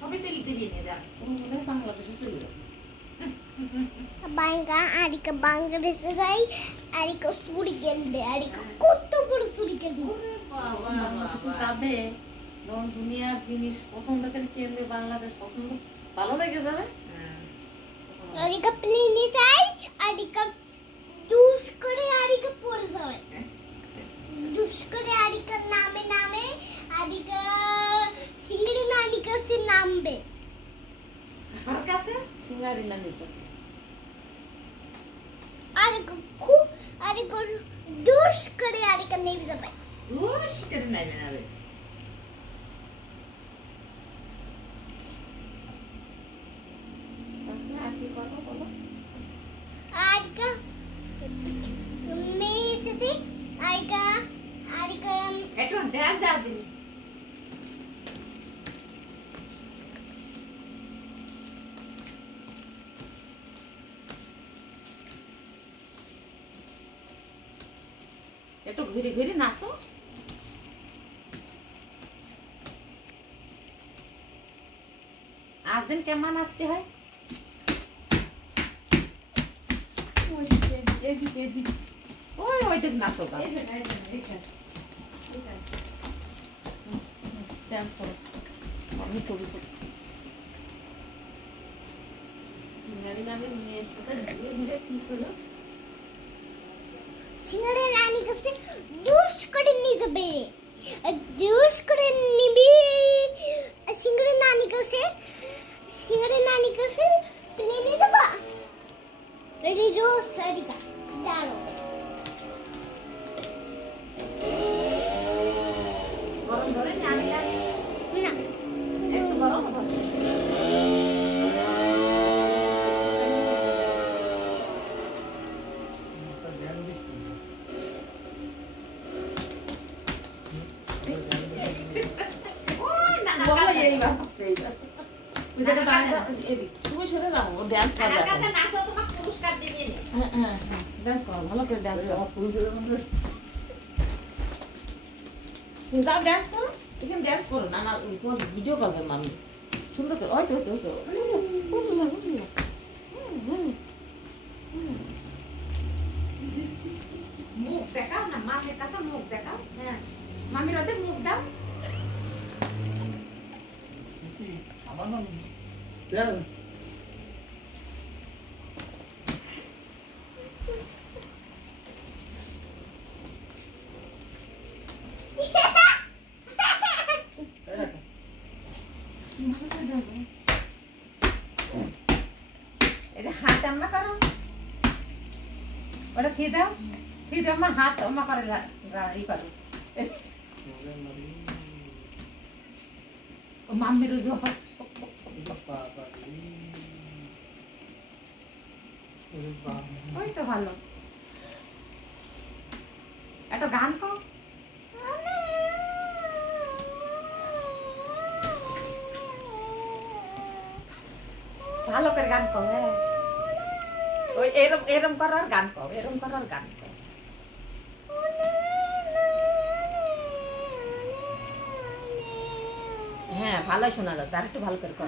সবাই তেল দিবি নে যা ওদের বাংলাদেশে চলে যাবে বাঙ্গা আরিকা বাংলাদেশে যাই আরিকা চুরি খেলবে আরিকা কত বড় চুরি খেলবে বাংলাদেশে যাবে যখন দুনিয়ার জিনিস পছন্দ করে কিনবে বাংলাদেশ পছন্দ ভালো লেগে যাবে আরিকা প্লেনে যাই আরিকা দুস করে আরিকা পড়ে যাবে দুস করে আরিকা নামে নামে আরিকা সিঙ্গড়ি নানি কাছে নামবে আর কাছে সিঙ্গারি নানির কাছে আরিকা খুব আরিকা দুস করে আরিকা নেমে যাবে উস করে নাইবে নাবে আর কি করবো বলো আরিকা মেয়ে সাথে আরিকা আরিকা একটু ড্যাস যাবি একটু ঘুরে ঘুরে নাচো আজ দিন কেমন নাচতে হয় ওই ওই দিক নাচো গা ডান্স করো আমি ছবি করি সিঙ্গারি নামের মেয়ের সাথে ঘুরে ঘুরে কি করলো সিঙ্গড়ি নানি কাছে দুস করে নিয়ে যাবে দুস করে নিবি সিঙ্গড়ি নানি কাছে প্লেনে যাবা রেডি রো সারিকা দাঁড়ো গরম ধরে নামি লাগে না একটু গরম ধরে ওই না না বলো কাছে এই বাচ্চা এই বাচ্চা ওই জায়গা এদিক তুমি সরে যাও ও ডান্স না করবে কাছে নাচো তোমাকে পুরস্কার দিবি নে হ্যাঁ ডান্স করো ভালো করে ডান্স করো তুমি যাও ডান্স করো এখানে ডান্স করো না না তোমার ভিডিও করবে মামি সুন্দর করে ওই তো মুখ দেখাও না মামের কাছে মুখ দেখাও হ্যাঁ মামির ওদের মুখ দাও এই যে হাত আম্মা করো ওটা থি দাও মা হাত আম্মা করে ই করো ও মাম্মির ওই তো ভালো একটা গান কর ভালো করে গান কর হ্যাঁ ওই এরম এরম করার গান কর এরম করার গান কর হ্যাঁ ভালোই শোনা যাচ্ছে আর একটু ভালো করে কর